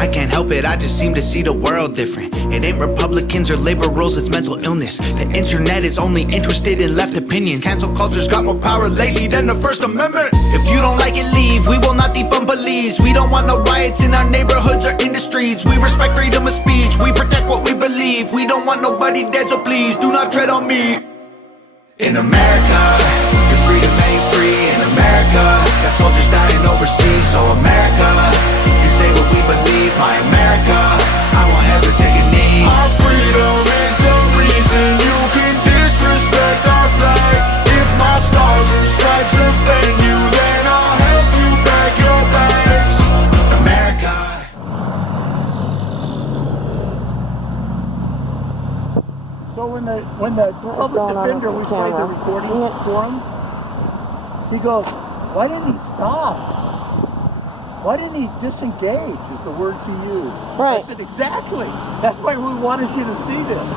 I can't help it, I just seem to see the world different. It ain't Republicans or liberals, it's mental illness. The internet is only interested in left opinions. Cancel culture's got more power lately than the First Amendment. If you don't like it, leave. We will not defund police. We don't want no riots in our neighborhoods or in the streets. We respect freedom of speech. We protect what we believe. We don't want nobody dead, so please do not tread on me. In America, your freedom ain't free. In America, got soldiers dying overseas. So America, you can say what we believe. My America, I won't ever take a knee. Our freedom is the reason you can disrespect our flag. If my stars and stripes offend you, then I'll help you pack your bags. America. So when the public defender, we played the recording for him, he goes, why didn't he stop? Why didn't he disengage, is the words he used. Right. I said, exactly. That's why we wanted you to see this.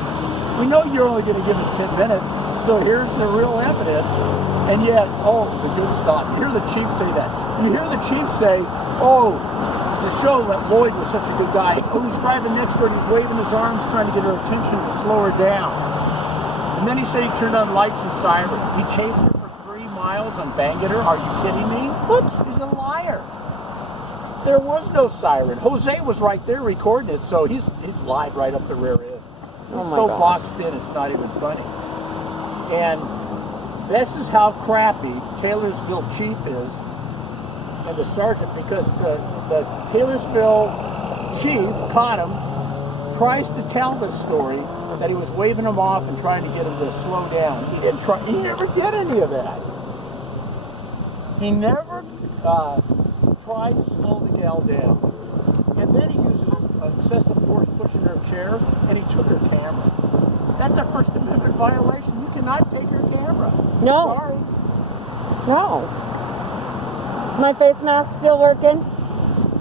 We know you're only going to give us 10 minutes, so here's the real evidence. And yet, oh, it was a good stop. You hear the chief say that. You hear the chief say, oh, to show that Lloyd was such a good guy. Oh, he's driving next to her and he's waving his arms trying to get her attention to slow her down. And then he said he turned on lights and siren. He chased her for 3 miles and banged at her. Are you kidding me? What? He's a liar. There was no siren. Jose was right there recording it, so he's lied right up the rear end. He's so boxed in, it's not even funny. And this is how crappy Taylorsville chief is and the sergeant, because the Taylorsville chief caught him, tries to tell this story, that he was waving him off and trying to get him to slow down. He didn't try, he never did any of that. He never tried to slow the gal down. And then he uses excessive force pushing her chair, and he took her camera. That's a First Amendment violation. You cannot take her camera. No. Sorry. No. Is my face mask still working?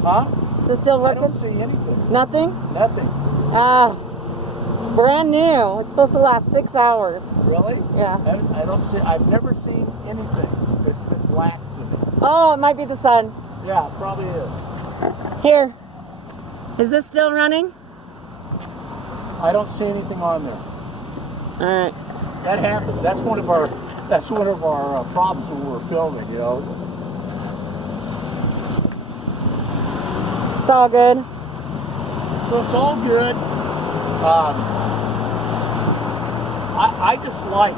Huh? Is it still I working? don't see anything. Nothing? Nothing. It's brand new. It's supposed to last 6 hours. Really? Yeah. I don't see, I've never seen anything. It's been black to me. Oh, it might be the sun. Yeah, it probably is. Here. Is this still running? I don't see anything on there. All right. That happens. That's one of our problems when we're filming, you know. It's all good. So it's all good. I just like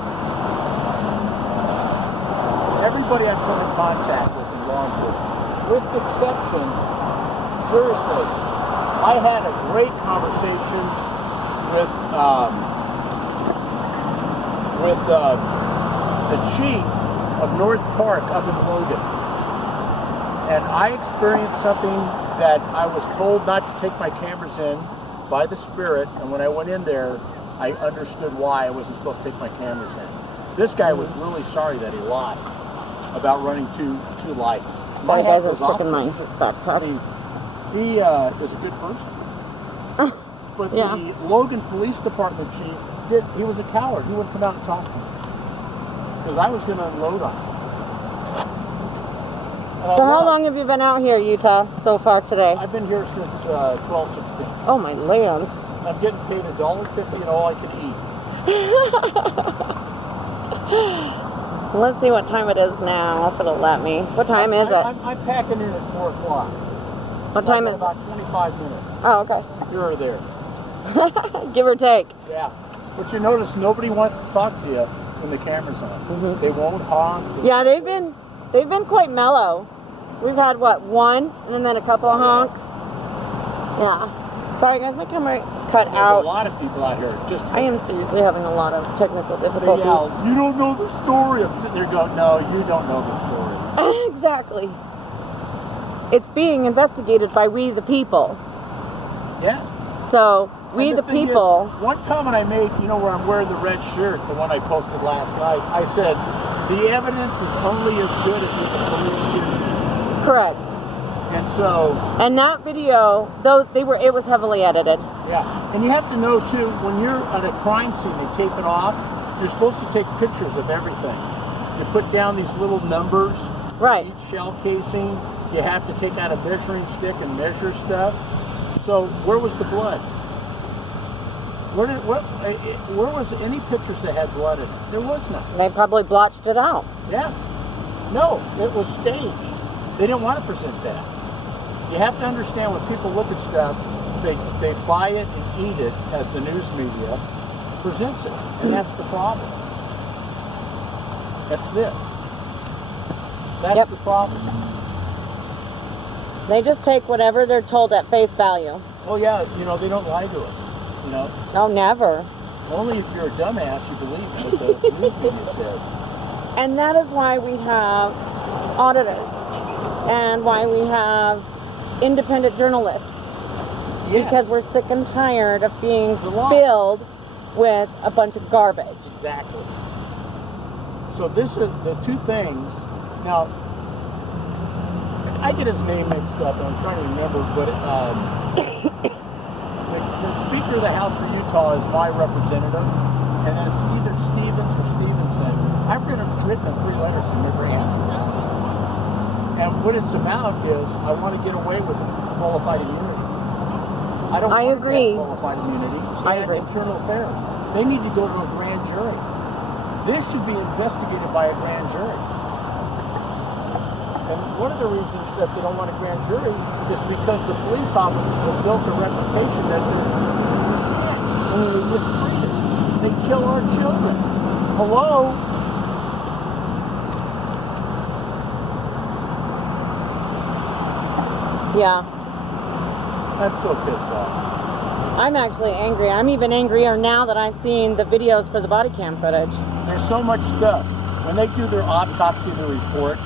everybody I've come in contact with in law enforcement, with the exception, seriously, I had a great conversation with the chief of North Park up in Logan. And I experienced something that I was told not to take my cameras in by the Spirit, and when I went in there, I understood why I wasn't supposed to take my cameras in. This guy was really sorry that he lied about running two lights. Sorry guys, I was checking my backpack. He is a good person. But yeah. The Logan Police Department chief, he was a coward. He wouldn't come out and talk to me. Because I was going to unload on him. So how long have you been out here, Utah, so far today? I've been here since 12/16. Oh my land. I'm getting paid $1.50 and all I can eat. Let's see what time it is now, if it'll let me. What time is it? I'm packing in at 4 o'clock. What time is it? About 25 minutes. Oh, okay. Here or there. Give or take. Yeah. But you notice nobody wants to talk to you when the camera's on. Mm-hmm. They won't honk. Yeah, they've been quite mellow. We've had what, one and then a couple of honks. Yeah. Sorry guys, my camera cut out. There's a lot of people out here. I am seriously having a lot of technical difficulties. They yell, you don't know the story. I'm sitting there going, no, you don't know the story. Exactly. It's being investigated by we the people. Yeah. So we the people. Is, one comment I made, you know, where I'm wearing the red shirt, the one I posted last night, I said, the evidence is only as good as what the police give. Correct. And so. And that video, it was heavily edited. Yeah. And you have to know too, when you're at a crime scene, they tape it off. You're supposed to take pictures of everything. You put down these little numbers. Right. Each shell casing. You have to take out a measuring stick and measure stuff. So where was the blood? Where was any pictures that had blood in it? There was none. They probably blotched it out. Yeah. No, it was staged. They didn't want to present that. You have to understand when people look at stuff, they buy it and eat it as the news media presents it. And that's the problem. That's this. That's the problem. They just take whatever they're told at face value. Oh yeah, they don't lie to us. No, never. Only if you're a dumbass you believe what the news media says. And that is why we have auditors and why we have independent journalists. Yes. Because we're sick and tired of being filled with a bunch of garbage. Exactly. So this is the two things. Now, I get his name mixed up, and I'm trying to remember, but the Speaker of the House for Utah is my representative, and it's either Stevens or Stevenson. I've written him 3 letters and never answered them. And what it's about is I want to get away with qualified immunity. I don't want to get qualified immunity and internal affairs. They need to go to a grand jury. This should be investigated by a grand jury. And one of the reasons that they don't want a grand jury is because the police officers have built a reputation that they're they mistreat us. They kill our children. Hello? Yeah. I'm so pissed off. I'm actually angry. I'm even angrier now that I've seen the videos for the body cam footage. There's so much stuff. When they do their autopsy and their report,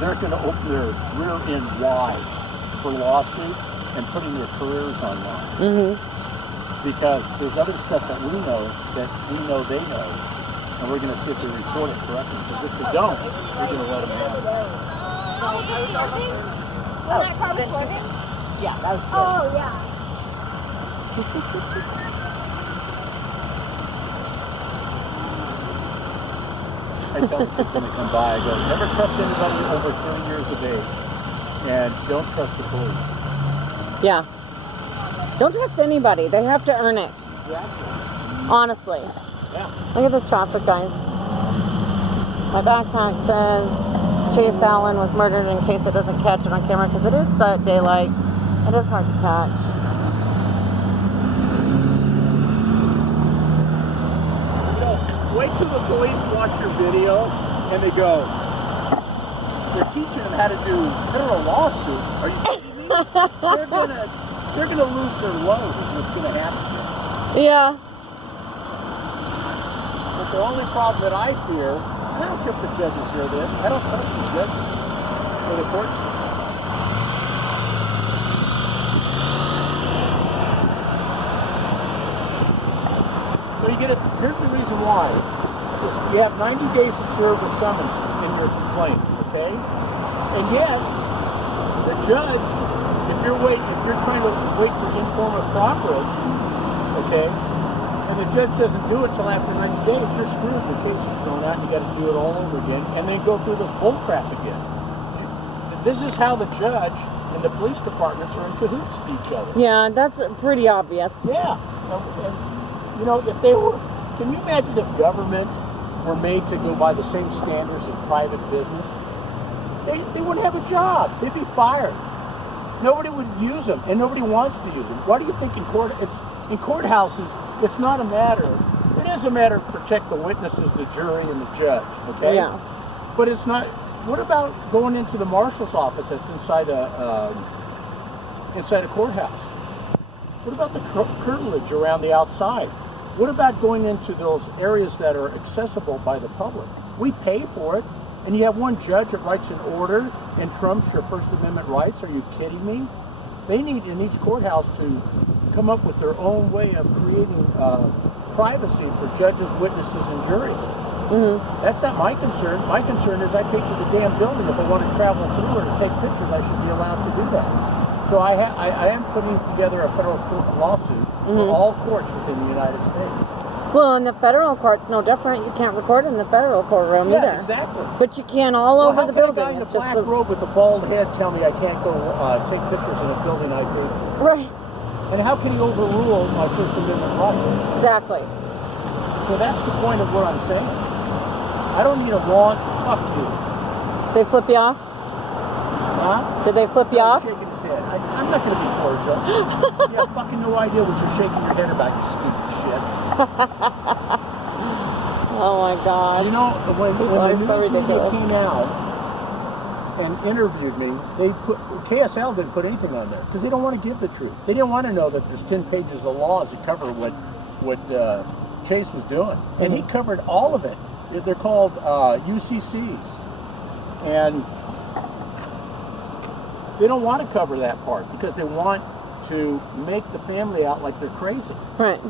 they're going to open their rear end wide for lawsuits and putting their careers on line. Mm-hmm. Because there's other stuff that we know they know, and we're going to see if they report it correctly. Because if they don't, we're going to let them have it. Was that car was swerving? Yeah, that was Oh, yeah. I tell the kids when they come by, I go, never trust anybody over 30 years of age, and don't trust the police. Yeah. Don't trust anybody. They have to earn it. Exactly. Honestly. Yeah. Look at this traffic, guys. My backpack says Chase Allan was murdered in case it doesn't catch it on camera because it is daylight. It is hard to catch. Wait till the police watch your video and they go, they're teaching them how to do federal lawsuits. Are you kidding me? they're gonna lose their load is what's gonna happen to them. Yeah. But the only problem that I fear, and I don't care if the judges hear this, I don't trust the judges or the courts. So you get it. Here's the reason why. You have 90 days to serve a summons in your complaint, okay? And yet, the judge, if you're trying to wait for informal progress, okay, and the judge doesn't do it till after 90 days, you're screwed. Your case is thrown out, and you got to do it all over again, and then go through this bull crap again. This is how the judge and the police departments are in cahoots with each other. Yeah, that's pretty obvious. Yeah. If they were, can you imagine if government were made to go by the same standards as private business? They wouldn't have a job. They'd be fired. Nobody would use them, and nobody wants to use them. Why do you think in courthouses, it's not a matter, it is a matter to protect the witnesses, the jury, and the judge, okay? Yeah. But it's not, what about going into the marshal's office that's inside a courthouse? What about the curtilage around the outside? What about going into those areas that are accessible by the public? We pay for it, and you have one judge that writes an order and trumps your First Amendment rights? Are you kidding me? They need in each courthouse to come up with their own way of creating privacy for judges, witnesses, and juries. Mm-hmm. That's not my concern. My concern is I pay for the damn building. If I want to travel through it and take pictures, I should be allowed to do that. So I am putting together a federal court lawsuit for all courts within the United States. Well, in the federal court's no different. You can't record in the federal courtroom either. Yeah, exactly. But you can all over the building. How can a guy in a black robe with a bald head tell me I can't go take pictures in a building I paid for? Right. And how can he overrule my First Amendment rights? Exactly. So that's the point of what I'm saying. I don't need a law. Fuck you. They flip you off? Huh? Did they flip you off? He's shaking his head. I'm not going to be cordial. You have fucking no idea what you're shaking your head about, you stupid shit. Oh my gosh. You know, when People are the so news media ridiculous. came out and interviewed me, KSL didn't put anything on there because they don't want to give the truth. They didn't want to know that there's 10 pages of laws that cover what Chase was doing, and he covered all of it. They're called UCCs, and they don't want to cover that part because they want to make the family out like they're crazy. Right.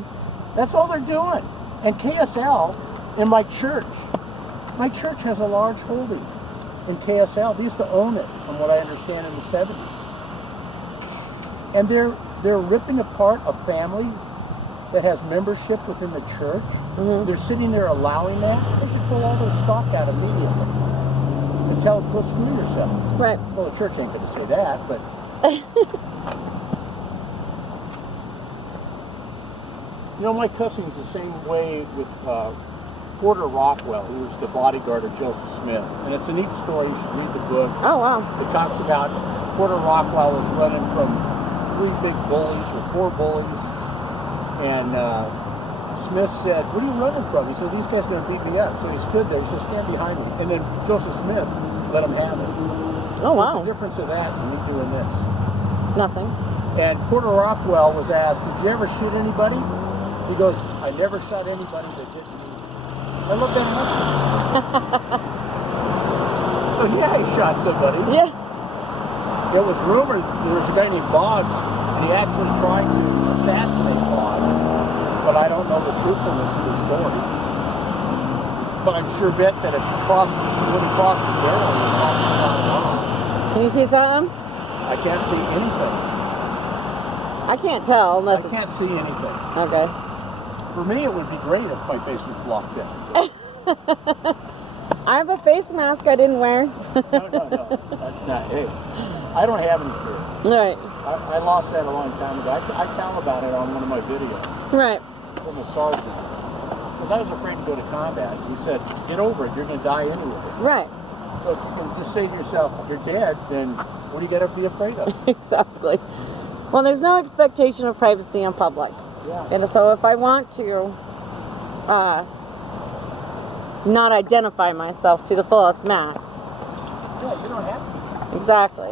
That's all they're doing. And KSL, in my church has a large holding in KSL. They used to own it, from what I understand, in the 70s. And they're ripping apart a family that has membership within the church. Mm-hmm. They're sitting there allowing that. They should pull all their stock out immediately and tell them, go screw yourself. Right. Well, the church ain't going to say that, but... You know, my cousin's the same way with Porter Rockwell, who was the bodyguard of Joseph Smith. And it's a neat story. You should read the book. Oh, wow. It talks about Porter Rockwell was running from 3 big bullies or 4 bullies. And Smith said, what are you running from? He said, these guys are going to beat me up. So he stood there. He said, stand behind me. And then Joseph Smith let him have it. Oh, wow. What's the difference of that and me doing this? Nothing. And Porter Rockwell was asked, did you ever shoot anybody? He goes, I never shot anybody that didn't need me. I love that answer. So yeah, he shot somebody. Yeah. It was rumored there was a guy named Boggs, and he actually tried to assassinate Boggs, but I don't know the truthfulness of the story. But I'm sure bet that if he crossed the barrel, he probably shot him off. Can you see something? I can't see anything. I can't tell unless I can't see anything. Okay. For me, it would be great if my face was blocked out. I have a face mask I didn't wear. No. Hey, I don't have any fear. Right. I lost that a long time ago. I tell about it on one of my videos Right. from a sergeant. Because I was afraid to go to combat. He said, get over it. You're going to die anyway. Right. So if you can just say to yourself, you're dead, then what do you got to be afraid of? Exactly. Well, there's no expectation of privacy in public. Yeah. And so if I want to not identify myself to the fullest max. Yeah, you don't have to. Exactly.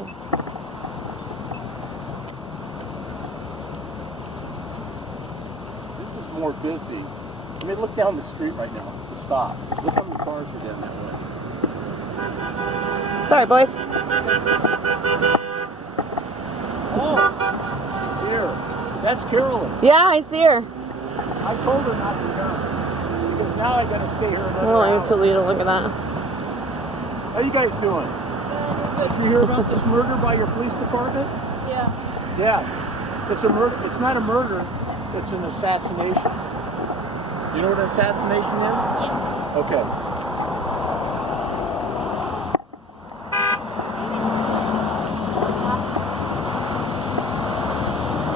This is more busy. I mean, look down the street right now. The stop. Look how many cars are down that way. Sorry, boys. Oh, it's here. That's Carolyn. Yeah, I see her. I told her not to come. Because now I gotta stay here another Oh, hour. I'm Toledo. Look at that. How you guys doing? Did you hear about this murder by your police department? Yeah. Yeah. It's a murder. It's not a murder. It's an assassination. You know what an assassination is? Yeah. Okay.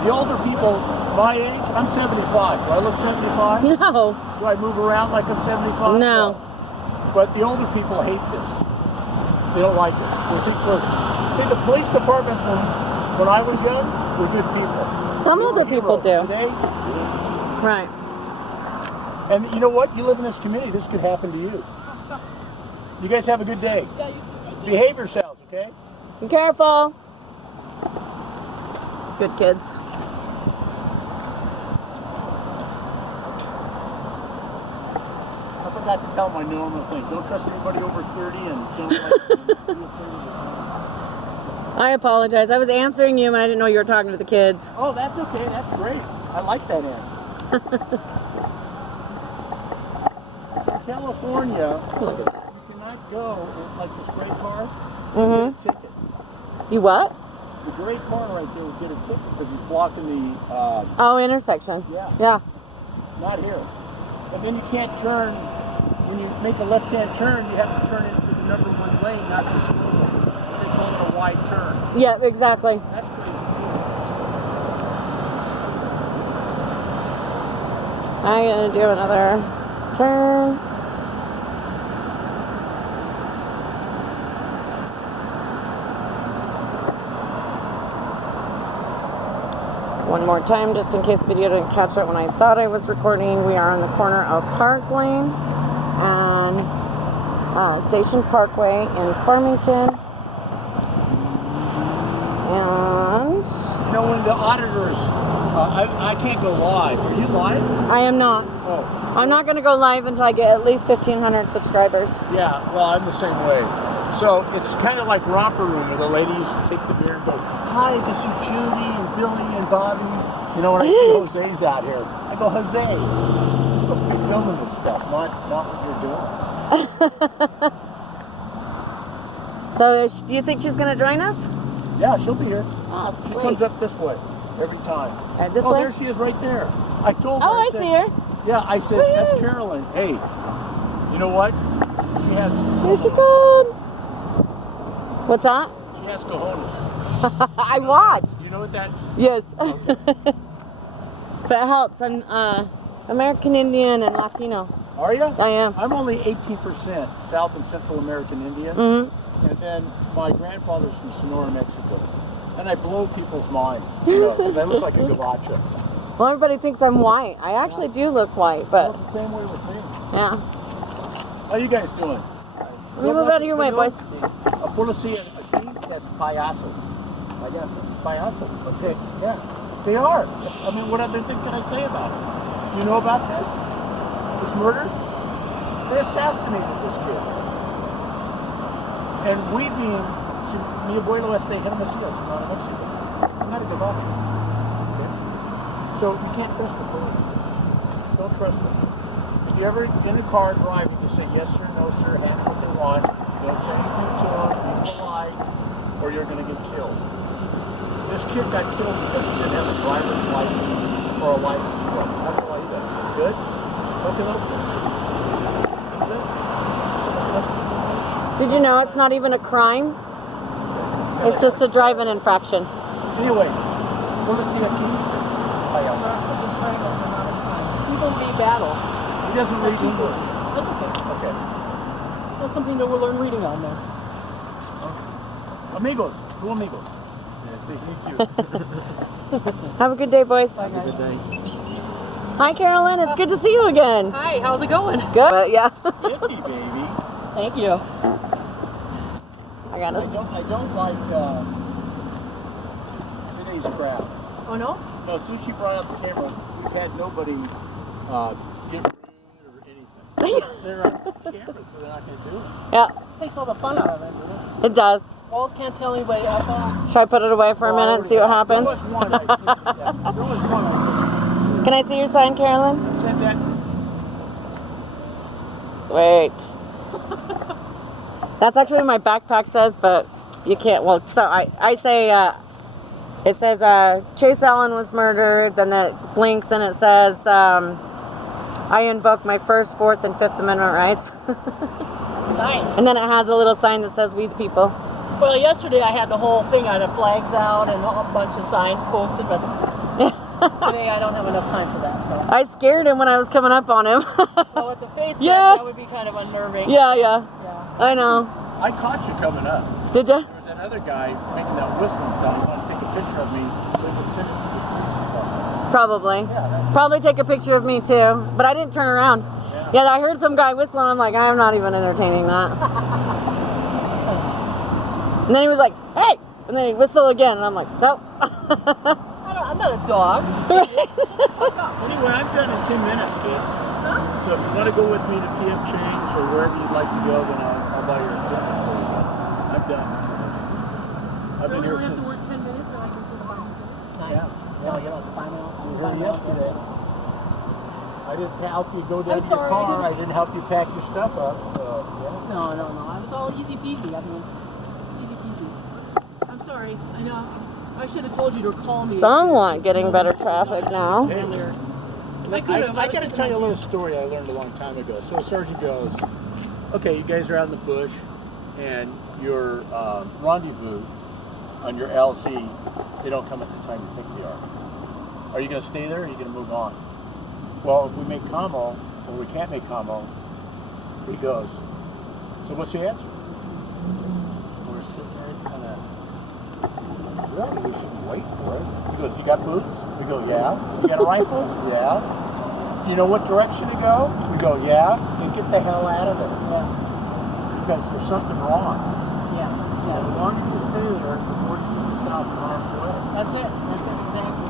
The older people my age, I'm 75. Do I look 75? No. Do I move around like I'm 75? No. But the older people hate this. They don't like it. See, the police departments when I was young were good people. Some They older were people heroes. do. Today, Right. and you know what? You live in this community. This could happen to you. You guys have a good day. Yeah, you Behave yourselves, okay? Be careful. Good kids. I forgot to tell my normal thing. Don't trust anybody over 30 and don't like I apologize. I was answering you and I didn't know you were talking to the kids. Oh, that's okay. That's great. I like that answer. In California, Look at that. you cannot go in, like this gray car and Mm-hmm. get a ticket. You what? The gray car right there would get a ticket because he's blocking the, Oh, intersection. yeah, Yeah. not here. And then you can't turn, when you make a left-hand turn, you have to turn into the number 1 lane, not the slow lane. They call it a wide turn. Yeah, exactly. That's crazy too. I'm gonna do another turn. One more time, just in case the video didn't catch it when I thought I was recording. We are on the corner of Park Lane and Station Parkway in Farmington. And You know, when the auditors, I can't go live. Are you live? I am not. Oh. I'm not going to go live until I get at least 1,500 subscribers. Yeah, well, I'm the same way. So it's kind of like Romper Room, where the lady used to take the beer and go, "Hi, this is Judy and Billy and Bobby." You know, when I see Jose's out here, I go, "Jose, you're supposed to be filming this stuff, not what you're doing." So do you think she's going to join us? Yeah, she'll be here. Oh, She sweet. comes up this way every time. This Oh, way? there she is right there. I told her. Oh, I said, see her. Yeah, I said, "That's Carolyn. Hey, you know what? She has. Here she comes. What's that? She has cojones. I watched. You know what that? Yes. But it helps. I'm American Indian and Latino. Are you? I am. I'm only 18% South and Central American Indian. Mm-hmm. And then my grandfather's from Sonora, Mexico. And I blow people's minds, you know, because I look like a gabacho. Well, everybody thinks I'm white. I actually do look white, but Well, the same way with me. yeah. How you guys doing? Move out of your way, boys. Policía aquí es payasos. Payasos. Okay. Yeah. They are. I mean, what other thing can I say about it? You know about this? This murder? They assassinated this kid. And we being, mi abuelo es de Hermosillo, Sonora, Mexico. I'm not a gabacho. Okay? So you can't trust the police. Don't trust them. If you're ever in a car driving, you say yes sir, no sir, hand what they want. Don't say anything to them, be polite, or you're going to get killed. This kid got killed because he didn't have a driver's license or a license plate. How do I do that? Good? Okay, that's good. Good. Did you know it's not even a crime? It's just a driving infraction. Anyway, policía aquí es payaso. People read battle. He doesn't read English. That's okay. Okay. That's something that we'll learn reading on there. Amigos. Two amigos. Thank you. Have a good day, boys. Bye, guys. Hi, Carolyn. It's good to see you again. Hi, how's it going? Good. Yeah. Yippee, baby. Thank you. I got us. I don't like today's crowd. Oh, no? No, as soon as she brought out the camera, we've had nobody get rude or anything. They're on camera, so they're not going to do it. Yeah, It takes all the fun out of it, doesn't it? it does. Walt can't tell anybody F off. Should I put it away for a minute and see what happens? There was one I said, yeah, there was one I Can I see your sign, Carolyn? said that. Sweet. That's actually what my backpack says, but you can't. Well, so I say, it says Chase Allan was murdered, then it blinks and it says, I invoke my First, Fourth, and Fifth Amendment rights. Nice. And then it has a little sign that says, we the people. Well, yesterday I had the whole thing on the flags out and a bunch of signs posted, but today I don't have enough time for that, so. I scared him when I was coming up on him. Well, with the face mask, Yeah. that would be kind of unnerving. Yeah. Yeah. I know. I caught you coming up. Did you? There was that other guy making that whistling sound. He wanted to take a picture of me so he could send it to the police department. Probably. Yeah, Probably take a picture of me too, but I didn't turn around. Yeah, I heard some guy whistling. I'm like, I'm not even entertaining that. And then he was like, hey! And then he'd whistle again, and I'm like, nope. I'm not a dog. Anyway, I'm done in 10 minutes, kids. So if you want to go with me to PF Chang's or wherever you'd like to go, then I'll buy your equipment for you. I'm done. I've been here We have since. to work 10 minutes, or I can put the binding. Nice. Yeah. Yeah, you don't have to buy mail. You were here yesterday. I didn't help you go down I'm to sorry, your I car. I didn't help you pack your stuff up. So, yeah. No. I was all easy peasy. I mean, easy peasy. I'm sorry. I know. I should have told you to call me. Somewhat getting better traffic now. Earlier. I got to tell you a little story I learned a long time ago. So Sergeant goes, okay, you guys are out in the bush, and your rendezvous on your LC, they don't come at the time you think they are. Are you going to stay there or are you going to move on? well, if we make Como, or we can't make Como, he goes, so what's the answer? We're sitting there kind of, really, we shouldn't wait for it. He goes, you got boots? We go, yeah. You got a rifle? Yeah. You know what direction to go? We go, yeah. Then get the hell out of it. Yeah. Because there's something wrong. Yeah. So the longer you stay there, the more you keep yourself in harm's way. That's it. That's it, exactly.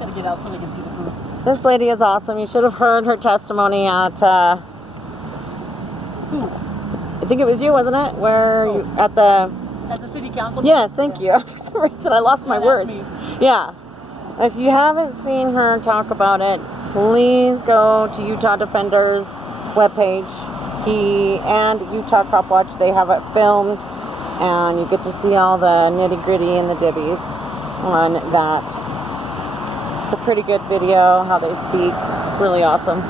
Gotta get out so we can see the boots. This lady is awesome. You should have heard her testimony at, I think it was you, wasn't it? Where you, at the city council? Yes, thank you. For some reason, I lost my that's words. me. Yeah. If you haven't seen her talk about it, please go to Utah Defender's webpage. He and Utah Cop Watch, they have it filmed, and you get to see all the nitty-gritty and the dibbies on that. It's a pretty good video, how they speak. It's really awesome.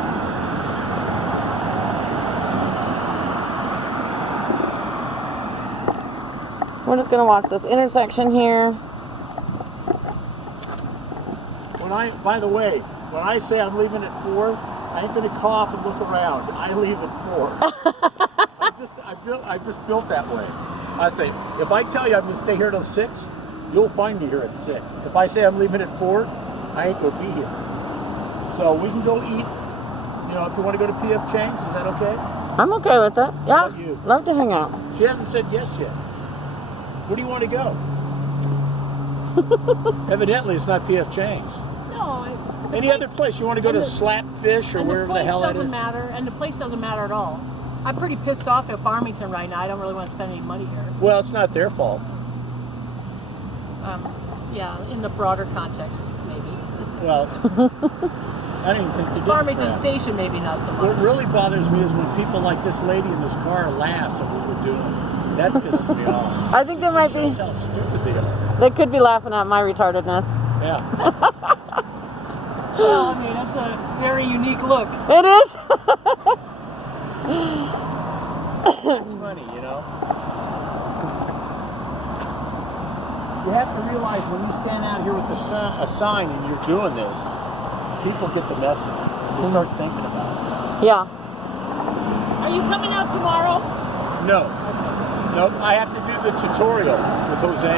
We're just gonna watch this intersection here. By the way, when I say I'm leaving at 4, I ain't gonna cough and look around. I leave at 4. I just built that way. I say, if I tell you I'm gonna stay here till 6, you'll find me here at 6. If I say I'm leaving at 4, I ain't gonna be here. So we can go eat. You know, if you want to go to PF Chang's, is that okay? I'm okay with it. Yeah. How about you? Love to hang out. She hasn't said yes yet. Where do you want to go? Evidently, it's not PF Chang's. No. Any other place? You want to go to Slapfish or wherever the hell that is? Doesn't matter, and the place doesn't matter at all. I'm pretty pissed off at Farmington right now. I don't really want to spend any money here. Well, it's not their fault. Yeah, in the broader context, maybe. Well, I don't even think they did. Farmington Station, maybe not so much. What really bothers me is when people like this lady in this car laughs at what we're doing. That pisses me off. I think they might be. Shows how stupid they are. They could be laughing at my retardedness. Yeah. Well, I mean, it's a very unique look. It is. It's funny, you know. You have to realize when you stand out here with a sign and you're doing this, people get the message. They start thinking about it. Yeah. Are you coming out tomorrow? No. Nope. I have to do the tutorial with Jose.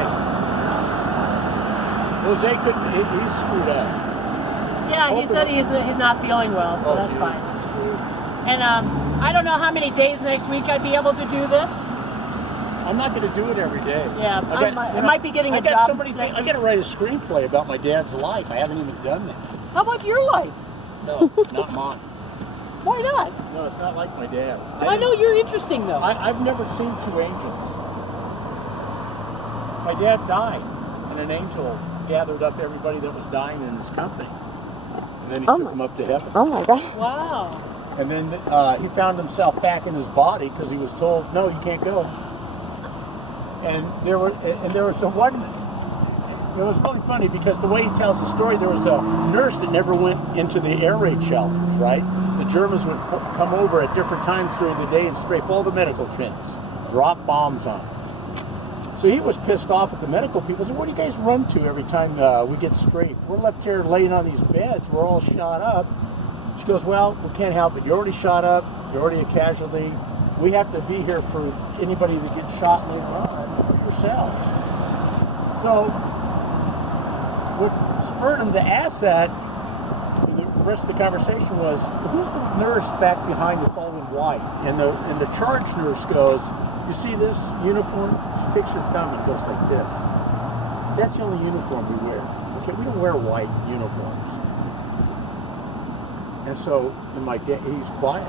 Jose couldn't. He's screwed up. Yeah, he said he's not feeling well, so that's fine. And I don't know how many days next week I'd be able to do this. I'm not going to do it every day. Yeah, I might be getting a job. I got so many things. I got to write a screenplay about my dad's life. I haven't even done that. How about your life? No, not mine. Why not? No, it's not like my dad's. I know you're interesting though. I've never seen two angels. My dad died, and an angel gathered up everybody that was dying in his company, and then he took them up to heaven. Oh my God. Wow. And then he found himself back in his body because he was told, "No, you can't go." And there was the one. It was really funny because the way he tells the story, there was a nurse that never went into the air raid shelters. Right, the Germans would come over at different times during the day and strafe all the medical trends, drop bombs on them. So he was pissed off at the medical people. He said, "What do you guys run to every time we get strafed? We're left here laying on these beds. We're all shot up." She goes, "Well, we can't help it. You're already shot up. You're already a casualty. We have to be here for anybody that gets shot later on yourselves." So what spurred him to ask that, the rest of the conversation was, "Who's the nurse back behind us all in white?" And the charge nurse goes, "You see this uniform?" She takes her thumb and goes like this. "That's the only uniform we wear. Okay, we don't wear white uniforms." And so, in my day, he's quiet.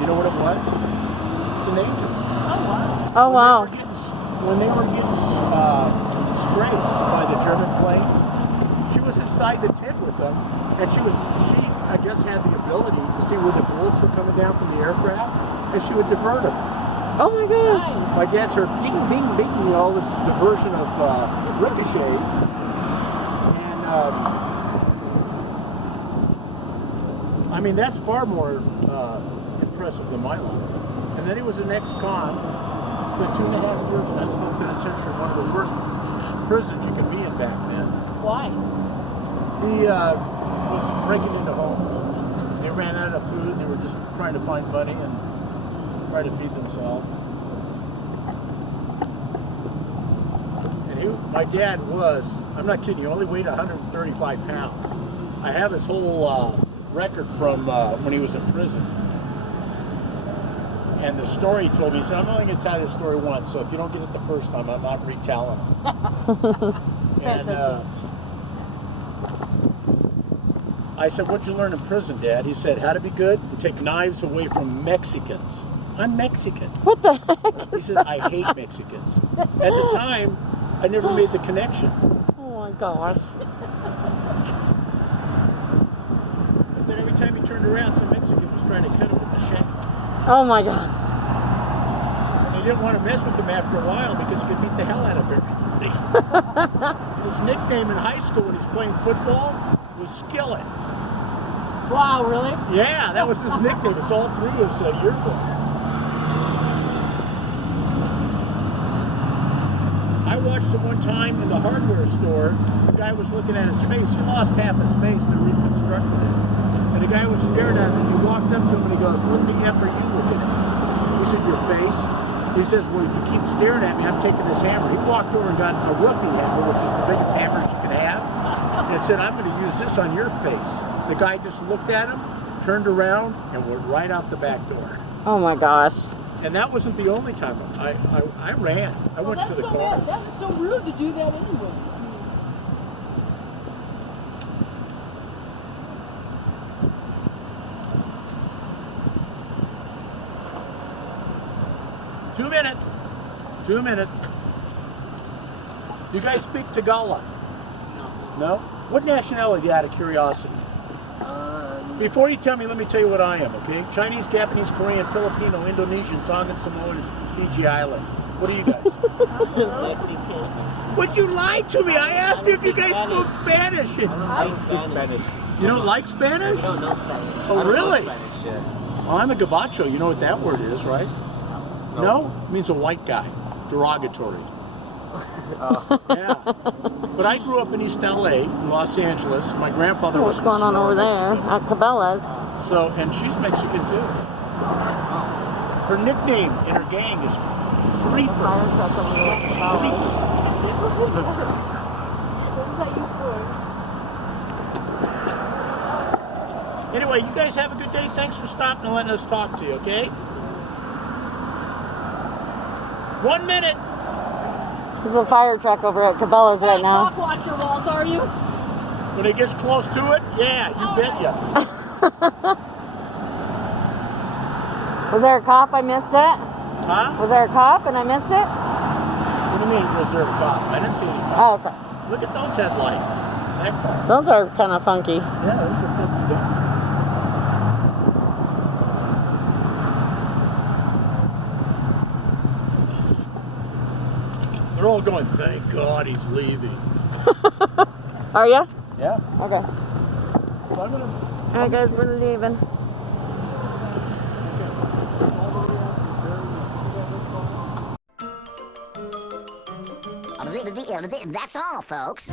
You know what it was? It's an angel. Oh wow. Oh wow. When they were getting scraped by the German planes, she was inside the tent with them, and she I guess had the ability to see where the bullets were coming down from the aircraft, and she would divert them. Oh my gosh. My dad's heard ding, ding, ding, you know, all this diversion of ricochets, and I mean that's far more impressive than my life. And then he was an ex-con. Spent 2.5 years in Huntsville Penitentiary, one of the worst prisons you could be in back then. Why? He was breaking into homes. They ran out of food and they were just trying to find money and try to feed themselves. And my dad was, I'm not kidding you, only weighed 135 pounds. I have his whole record from when he was in prison. And the story he told me, he said, I'm only going to tell you this story once, so if you don't get it the first time, I'm not retelling it. And I said, what'd you learn in prison, Dad? He said, how to be good and take knives away from Mexicans. I'm Mexican. What the heck? He said, I hate Mexicans. At the time, I never made the connection. Oh my gosh. I said, every time he turned around, some Mexican was trying to cut him with the shaft. Oh my gosh. And he didn't want to mess with him after a while because he could beat the hell out of everybody. His nickname in high school when he's playing football was Skillet. Wow, really? Yeah, that was his nickname. It's all through his yearbook. I watched him one time in the hardware store. The guy was looking at his face. He lost half his face and they reconstructed it. And the guy was staring at him. He walked up to him and he goes, what the F are you looking at? He said, your face. He says, well, if you keep staring at me, I'm taking this hammer. He walked over and got a roofing hammer, which is the biggest hammers you can have, and said, I'm going to use this on your face. The guy just looked at him, turned around, and went right out the back door. Oh my gosh. And that wasn't the only time. I ran. I went to the car. That was so rude to do that anyway. 2 minutes. 2 minutes. You guys speak Tagalog? No? What nationality, out of curiosity? Before you tell me, let me tell you what I am, okay? Chinese, Japanese, Korean, Filipino, Indonesian, Tongan, Samoan, Fiji Island. What are you guys? Would you lie to me? I asked you if you guys spoke Spanish. I don't speak Spanish. You don't like Spanish? No, no Spanish. Oh, I don't really? know Spanish, yeah. Well, I'm a gabacho. You know what that word is, right? No? It means a white guy. Derogatory. Yeah. But I grew up in East LA, in Los Angeles. My grandfather was What's going on over there at Cabela's? So, and she's Mexican too. Her nickname in her gang is Creeper. Anyway, you guys have a good day. Thanks for stopping and letting us talk to you, okay? 1 minute. There's a fire truck over at Cabela's right now. Clock watcher, Walt, are you? When it gets close to it, yeah, you bet ya. Was there a cop? I missed it. Huh? Was there a cop and I missed it? What do you mean, was there a cop? I didn't see any cop. Oh, okay. Look at those headlights. That car. Those are kind of funky. Yeah, those are funky. They're all going, thank God he's leaving. Are ya? Yeah. Okay. So I'm gonna. All right, guys, we're leaving. That's all, folks.